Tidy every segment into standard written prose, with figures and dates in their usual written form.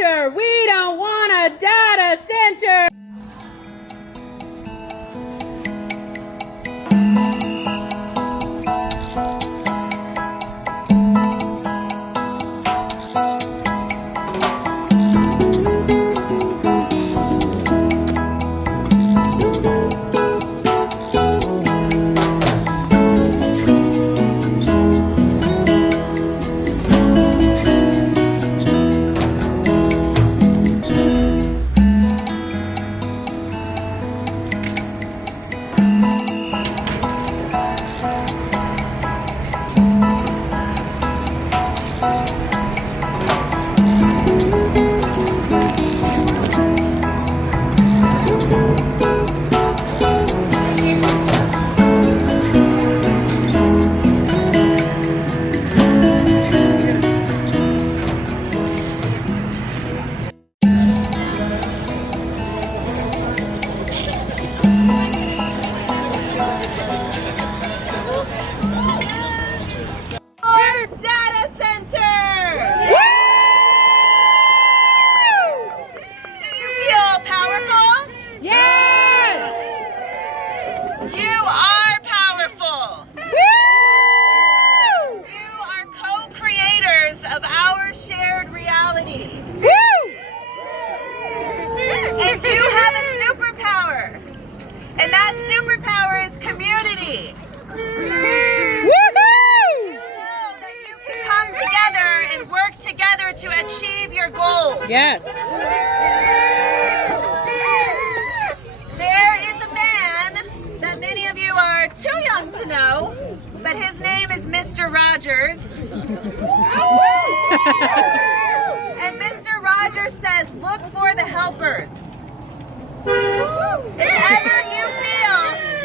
center. We don't want a data center. And that superpower is community. Woohoo! That you can come together and work together to achieve your goals. Yes. There is a man that many of you are too young to know, but his name is Mr. Rogers. And Mr. Rogers says, look for the helpers. If ever you feel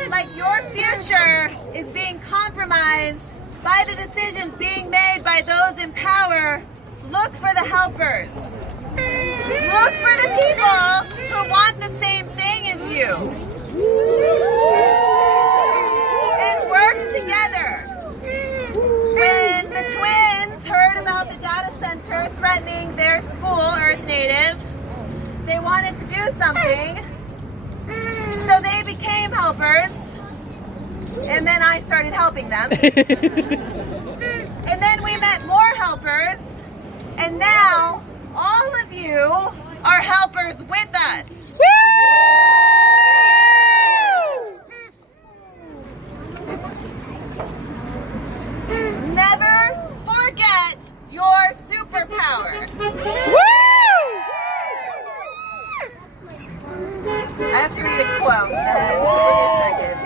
like your future is being compromised by the decisions being made by those in power, look for the helpers. Look for the people who want the same thing as you. And work together. When the twins heard about the data center threatening their school, Earth Native, they wanted to do something. So they became helpers. And then I started helping them. And then we met more helpers. And now all of you are helpers with us. Never forget your superpower. I have to read a quote. Give me a second.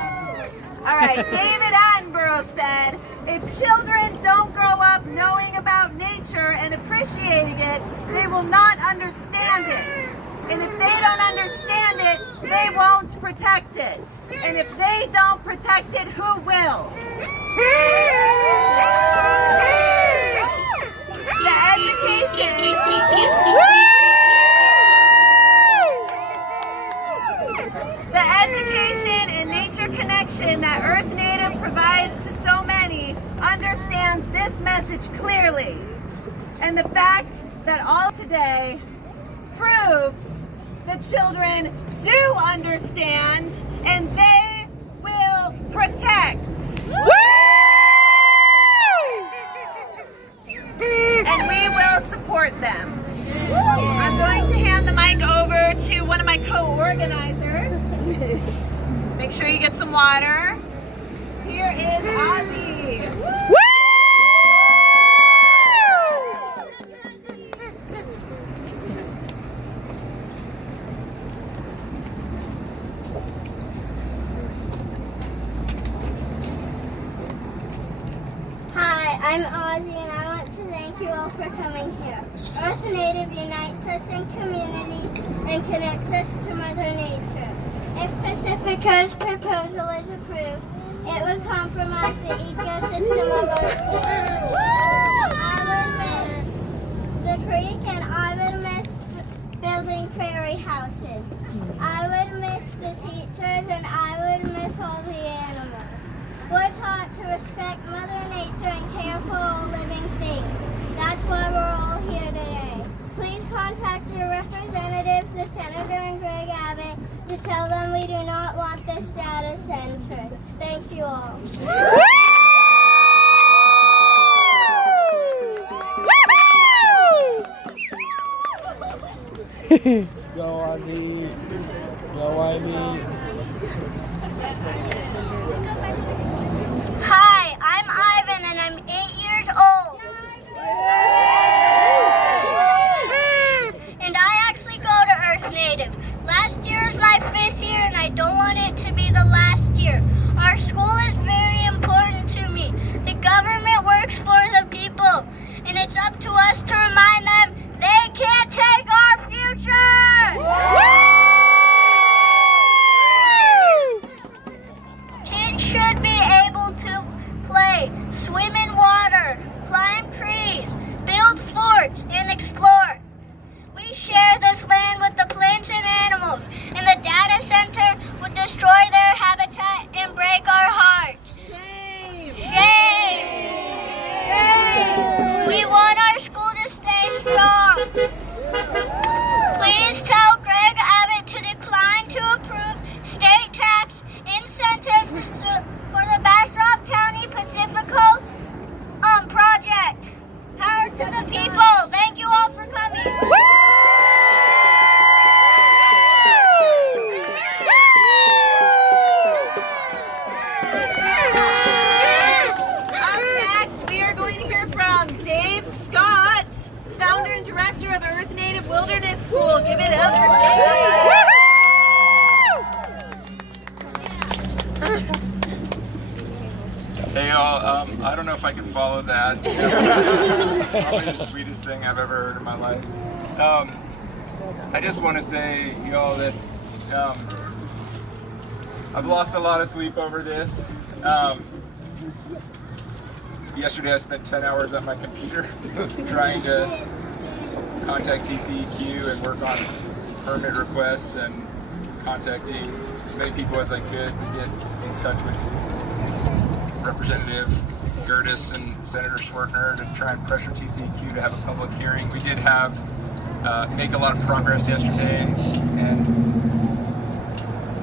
All right, David Attenborough said, if children don't grow up knowing about nature and appreciating it, they will not understand it. And if they don't understand it, they won't protect it. And if they don't protect it, who will? The education. The education and nature connection that Earth Native provides to so many understands this message clearly. And the fact that all today proves the children do understand and they will protect. And we will support them. I'm going to hand the mic over to one of my co-organizers. Make sure you get some water. Here is Ozzy. Hi, I'm Ozzy and I want to thank you all for coming here. Earth Native unites us in community and connects us to Mother Nature. If Pacifico's proposal is approved, it would compromise the ecosystem of our state. I would miss the creek and I would miss building prairie houses. I would miss the teachers and I would miss all the animals. We're taught to respect Mother Nature and care for all living things. That's why we're all here today. Please contact your representatives, the Senator and Greg Abbott, to tell them we do not want this data center. Thank you all. Go Ivy! Go Ivy! Hi, I'm Ivan and I'm 8 years old. And I actually go to Earth Native. Last year is my 5th year and I don't want it to be the last year. Our school is very important to me. The government works for the people and it's up to us to remind them they can't take our future! Kids should be able to play, swim in water, climb trees, build forts, and explore. We share this land with the plants and animals, and the data center would destroy their habitat and break our hearts. Shame! Shame! Shame! We want our school to stay strong. Please tell Greg Abbott to decline to approve state tax incentives for the Bastrop County Pacifico project. Power to the people. Thank you all for coming. Up next, we are going to hear from Dave Scott, founder and director of Earth Native Wilderness School. Give it up for Dave. Hey y'all, I don't know if I can follow that. Probably the sweetest thing I've ever heard in my life. I just want to say, y'all, that I've lost a lot of sleep over this. Yesterday I spent 10 hours at my computer trying to contact TCEQ and work on permit requests and contacting as many people as I could to get in touch with Representative Gertis and Senator Schwertner to try and pressure TCEQ to have a public hearing. We did have make a lot of progress yesterday, and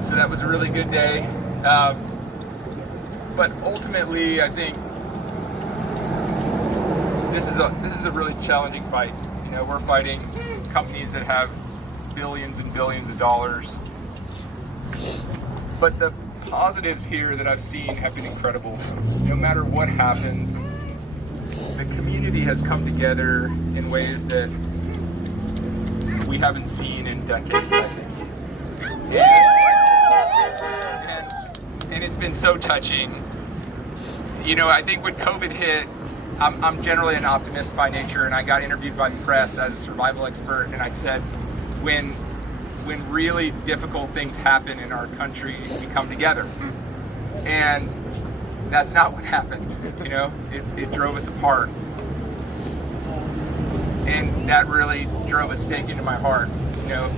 so that was a really good day. But ultimately, I think this is a really challenging fight. You know, we're fighting companies that have billions and billions of dollars. But the positives here that I've seen have been incredible. No matter what happens, the community has come together in ways that we haven't seen in decades, I think. And it's been so touching. You know, I think when COVID hit, I'm generally an optimist by nature, and I got interviewed by the press as a survival expert, and I said, when really difficult things happen in our country, we come together. And that's not what happened. You know, it drove us apart. And that really drove a stake into my heart, you know.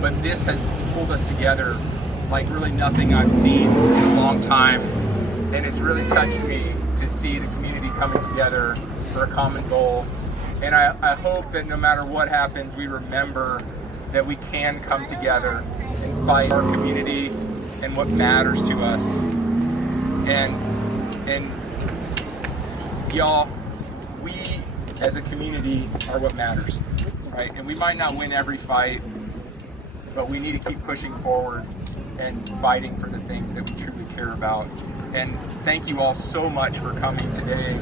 But this has pulled us together like really nothing I've seen in a long time. And it's really touched me to see the community coming together for a common goal. And I hope that no matter what happens, we remember that we can come together and fight our community and what matters to us. And y'all, we as a community are what matters, right? And we might not win every fight, but we need to keep pushing forward and fighting for the things that we truly care about. And thank you all so much for coming today.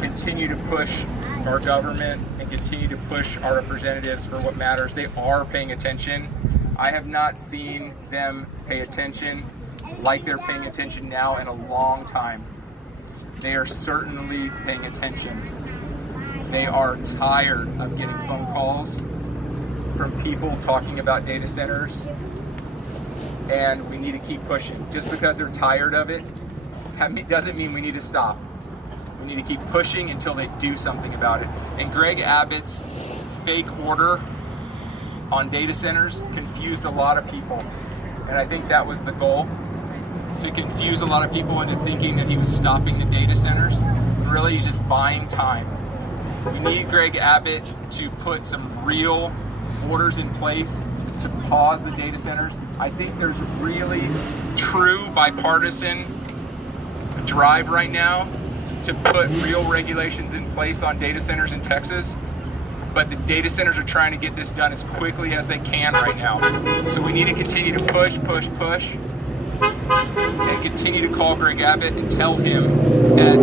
Continue to push our government and continue to push our representatives for what matters. They are paying attention. I have not seen them pay attention like they're paying attention now in a long time. They are certainly paying attention. They are tired of getting phone calls from people talking about data centers, and we need to keep pushing. Just because they're tired of it doesn't mean we need to stop. We need to keep pushing until they do something about it. And Greg Abbott's fake order on data centers confused a lot of people. And I think that was the goal, to confuse a lot of people into thinking that he was stopping the data centers. Really, he's just buying time. We need Greg Abbott to put some real orders in place to pause the data centers. I think there's really true bipartisan drive right now to put real regulations in place on data centers in Texas. But the data centers are trying to get this done as quickly as they can right now. So we need to continue to push, and continue to call Greg Abbott and tell him that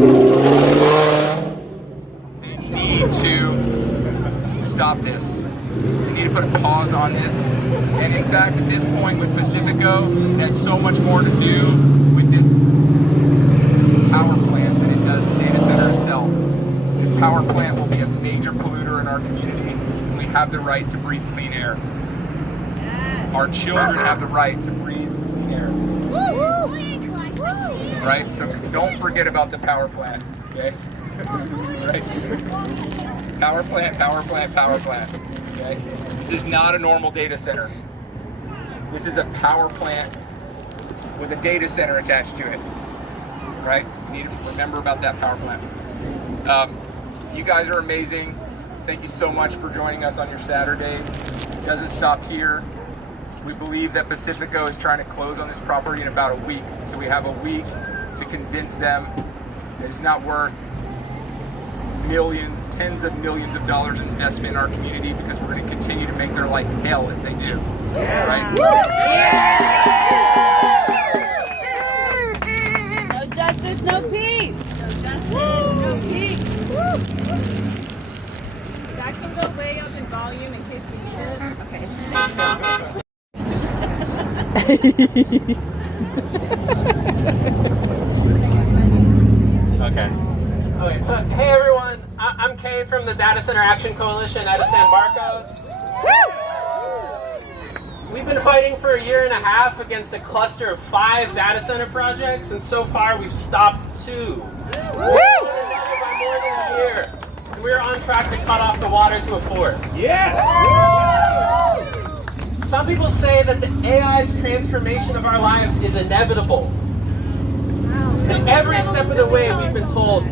they need to stop this. They need to put a pause on this. And in fact, at this point with Pacifico, it has so much more to do with this power plant than it does the data center itself. This power plant will be a major polluter in our community, and we have the right to breathe clean air. Yes. Our children have the right to breathe clean air. Right? So don't forget about the power plant, okay? Right? Power plant, okay? This is not a normal data center. This is a power plant with a data center attached to it, right? You need to remember about that power plant. You guys are amazing. Thank you so much for joining us on your Saturday. It doesn't stop here. We believe that Pacifico is trying to close on this property in about a week. So we have a week to convince them that it's not worth millions, tens of millions of dollars in investment in our community, because we're going to continue to make their life hell if they do. Yeah. Right? Yeah. No justice, no peace. No justice, no peace. That can go way up in volume in case we need it. Okay. Okay, so hey everyone, I'm Kay from the Data Center Action Coalition out of San Marcos. We've been fighting for a year and a half against a cluster of 5 data center projects, and so far we've stopped 2. More than a year. And we're on track to cut off the water to a 4th. Yeah! Some people say that the AI's transformation of our lives is inevitable. And every step of the way we've been told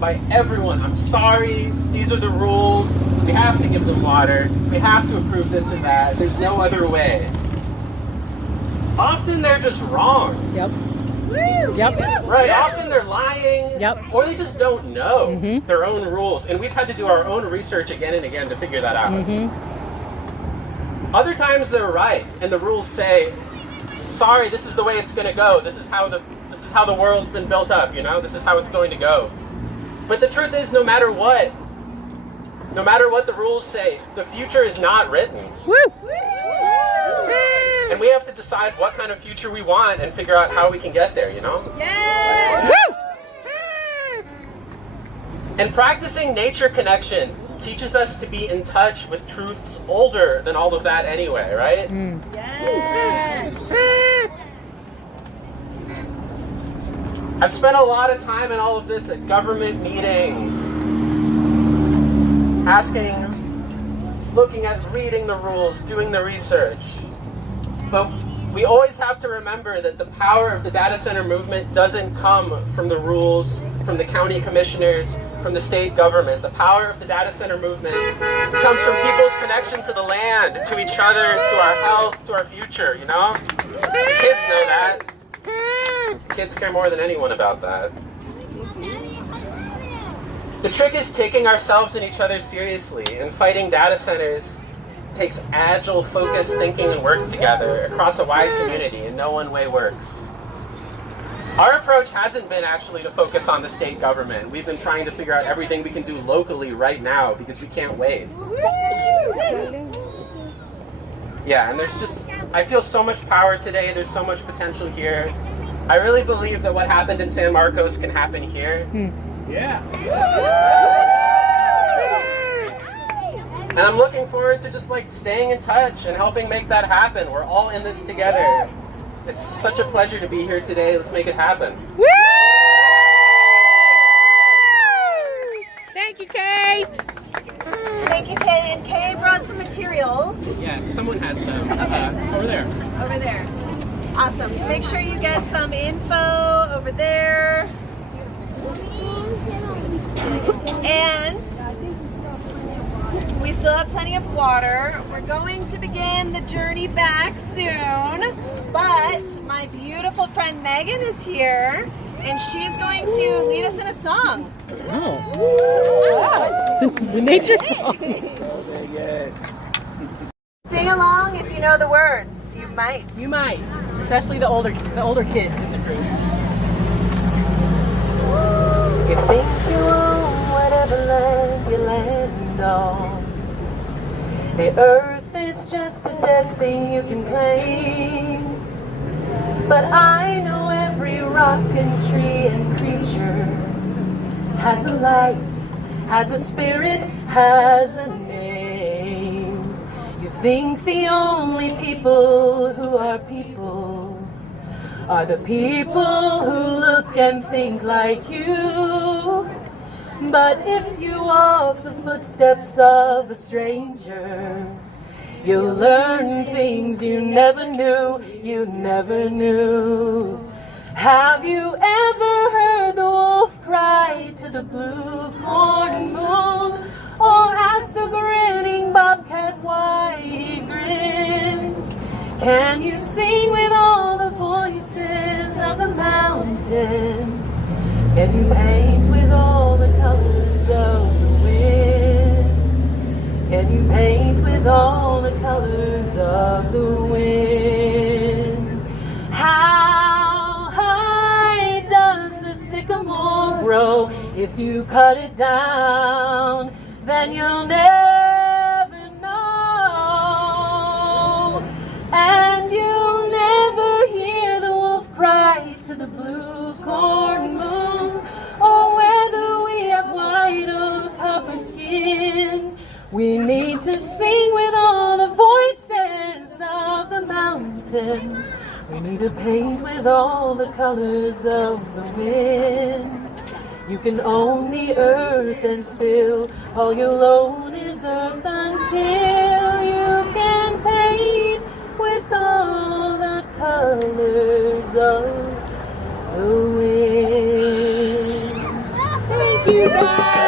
by everyone, I'm sorry, these are the rules, we have to give them water, we have to approve this or that, there's no other way. Often they're just wrong. Yep. Yep. Right, often they're lying, Yep. or they just don't know their own rules, and we've had to do our own research again and again to figure that out. Other times they're right, and the rules say, sorry, this is the way it's going to go, this is how the world's been built up, you know, this is how it's going to go. But the truth is, no matter what the rules say, the future is not written. Woo! And we have to decide what kind of future we want and figure out how we can get there, you know? Yeah! Woo! And practicing nature connection teaches us to be in touch with truths older than all of that anyway, right? Yes! I've spent a lot of time in all of this at government meetings, looking at reading the rules, doing the research. But we always have to remember that the power of the data center movement doesn't come from the rules, from the county commissioners, from the state government. The power of the data center movement comes from people's connection to the land, to each other, to our health, to our future, you know? The kids know that. Kids care more than anyone about that. The trick is taking ourselves and each other seriously, and fighting data centers takes agile, focused thinking and work together across a wide community, and no one way works. Our approach hasn't been actually to focus on the state government. We've been trying to figure out everything we can do locally right now because we can't wait. Yeah, and I feel so much power today, there's so much potential here. I really believe that what happened in San Marcos can happen here. Yeah! And I'm looking forward to just staying in touch and helping make that happen. We're all in this together. It's such a pleasure to be here today. Let's make it happen. Woo! Thank you, Kay. Thank you, Kay. And Kay brought some materials. Yes, someone has them. Over there. Over there. Awesome. So make sure you get some info over there. And we still have plenty of water. We're going to begin the journey back soon, but my beautiful friend Megan is here, and she's going to lead us in a song. The nature song. Sing along if you know the words. You might. You might, especially the older kids in the group. You think you own whatever land you land on. The earth is just a dead thing you can claim. But I know every rock and tree and creature has a life, has a spirit, has a name. You think the only people who are people are the people who look and think like you. But if you walk the footsteps of a stranger, you'll learn things you never knew, you never knew. Have you ever heard the wolf cry to the blue corn moon? Or ask the grinning bobcat why he grins? Can you sing with all the voices of the mountain? Can you paint with all the colors of the wind? Can you paint with all the colors of the wind? How high does the sycamore grow? If you cut it down, then you'll never know. And you'll never hear the wolf cry to the blue corn moon, or whether we have white or copper skin. We need to sing with all the voices of the mountains. We need to paint with all the colors of the wind. You can own the earth and still all you'll own is earth until you can paint with all the colors of the wind. Thank you guys.